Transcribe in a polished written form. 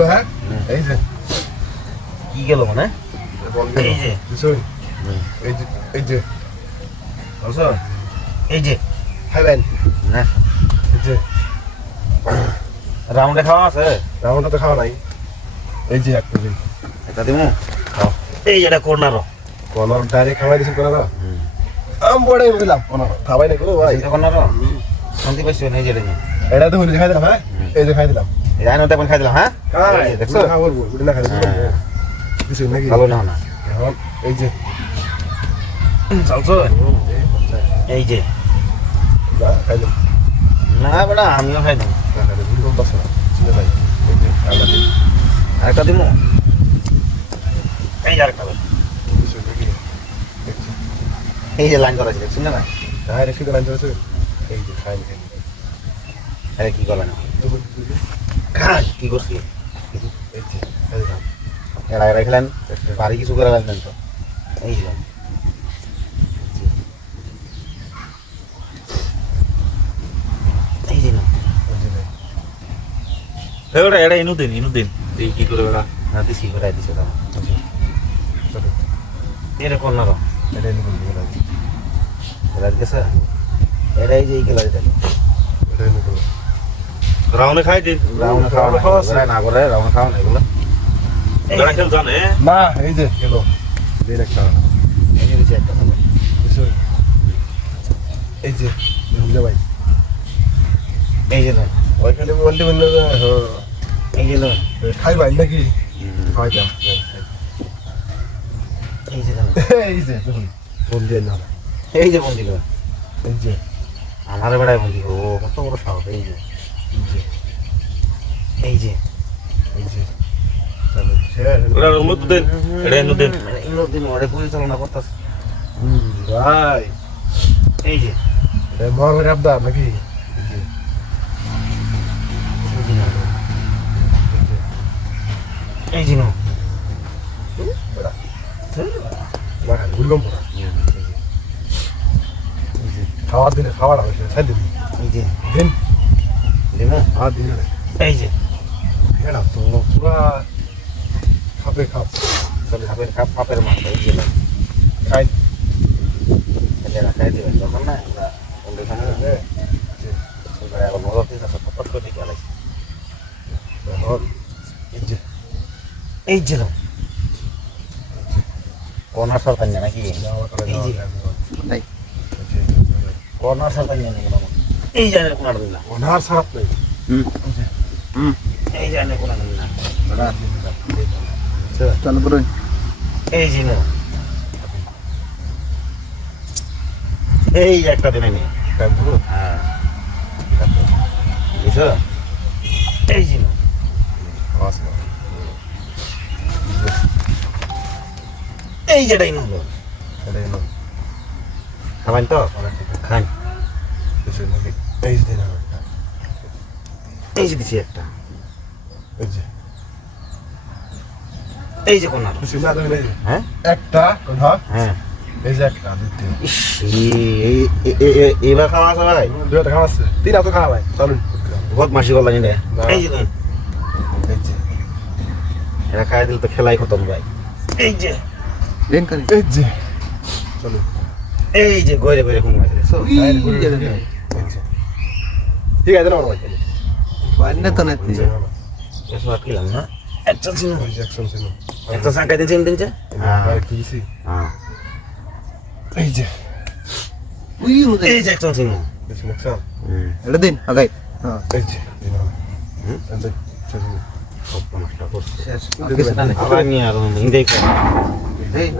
গেল হ্যাঁ এই যে কি গেল মানে বল গেল এই যে দিছই এই যে বুঝছো এই যে খাবেন না এই যে রাউন্ডে খাওয়া আছে রাউন্ডটা তো খাওয়া নাই এই যে একটা দিন এটা দিমু খাও এই যেটা কর্নার কোন ডাইরেক্ট খাওয়াই দিছেন কোন না আম বড়াই দিলাম কোন খাওয়াই নাই গো ভাই এটা কর্নার শান্তি পাইছো এই যেটা নি এটা তো হইলে খাই দিলাম হ্যাঁ এই যে খাই দিলাম এই আইনো দেখুন খাই দিলাম হ্যাঁ খাই দেখছো খাবার বল বুঝি না খাই দিলাম কিছু নাকি ভালো না না এখন এই যে চলছো এই যে না খাই দিলাম না বড়া আমিও খাই দিম না খাই দিলাম কোন পাস না চিনে ভাই এই যে খাইলা দিন আরেকটা দিমু এই যে আরেকটা কিছু নাকি এই যে লাইন করা আছে দেখছেন না ডাইরেক্ট সিধা লাইন ধরেছে এই যে খাই খাই আরে কি করলেন খাই কি করছি এই যে খাই দিলাম এরা রাখলেন বাড়ি কিছু করে রাখলেন তো এই যে এই যে না এবারে এটা ইনু দিন এই কি করে বেড়া না দিছি করে দিছে তো এর কর্নার এটা নিয়ে বলবো না এরা গেছে এরা এই যে এই খেলা দিতে এটা নিয়ে বলবো রাউন্ডে খাই দিন রাউন্ড খাওয়া না করে রাউন্ড খাওয়া না এগুলো বেড়া খেল জানে না এই যে গেল দিন একটা এই যে দিছে একটা খাবে এই যে বুঝলে ভাই এই যে ওইখানে বলতে বললে এই যে খাই ভাই নাকি খাই দাম এই যে এই যে ফোন দিয়ে না এই যে বন্দি করে এই যে আমার বেড়ায় বন্দি ও কত বড় সাহস এই যে এই যে এই যে চলো ওরা রুমত দেন এটা ইনু দিন ইনোর দিন ওরে পরিচালনা করতেছে ভাই এই যে মহল রাবদা নাকি এই যে ভুললাম খাওয়ার দিনে খাওয়ার হয়েছে সাই দিন এই যে দিন দিন আর দিন এই যে এটা তো পুরা খাপে খাপ খাপের খাপ পাপের মাথা এই যে খাই এরা খাই দিবেন যখন না আমরা ওদের খানা এখন মজা দিতে ফট করে দিকে আলাইছে এই যে কর্নার সরকার নাকি কর্নার সরকার নাকি এই জানের কোনার দিলা ওনার সারাপ নেই এই জানের কোনার দিলা চালু করুন এই যে এই একটা দিনে নি হ্যাঁ বুঝছো এই যে এই যেটাই না হলো খাবেন তো খান এই যে এই যে দিছি একটা এই যে এই যে কোনার হ্যাঁ একটা কোনটা হ্যাঁ এই যে একটা দ্বিতীয় এবার খাওয়া আছে ভাই দুটো খাওয়া আছে তিন তো খাওয়া ভাই চলুন বহুত মাসি করলেন রে এই যে এই যে এরা খাই দিল তো খেলাই খতম ভাই এই যে এই যে চলুন এই যে গয়রে গয়রে ঘুম আছে দেখছো ঠিক আছে না ভাই পান্না তো নাতি এসব আটকিলাম না একটা ছিল রিজেকশন ছিল একটা সাঁকাই দিয়েছেন দিনছে ভাই কিছি এই যে উই হুদে এই যে একটা ছিল কিছু নকশা এটা দিন আগাই হ্যাঁ এই যে এই আবার নিয়ে আর ইন্দেই এই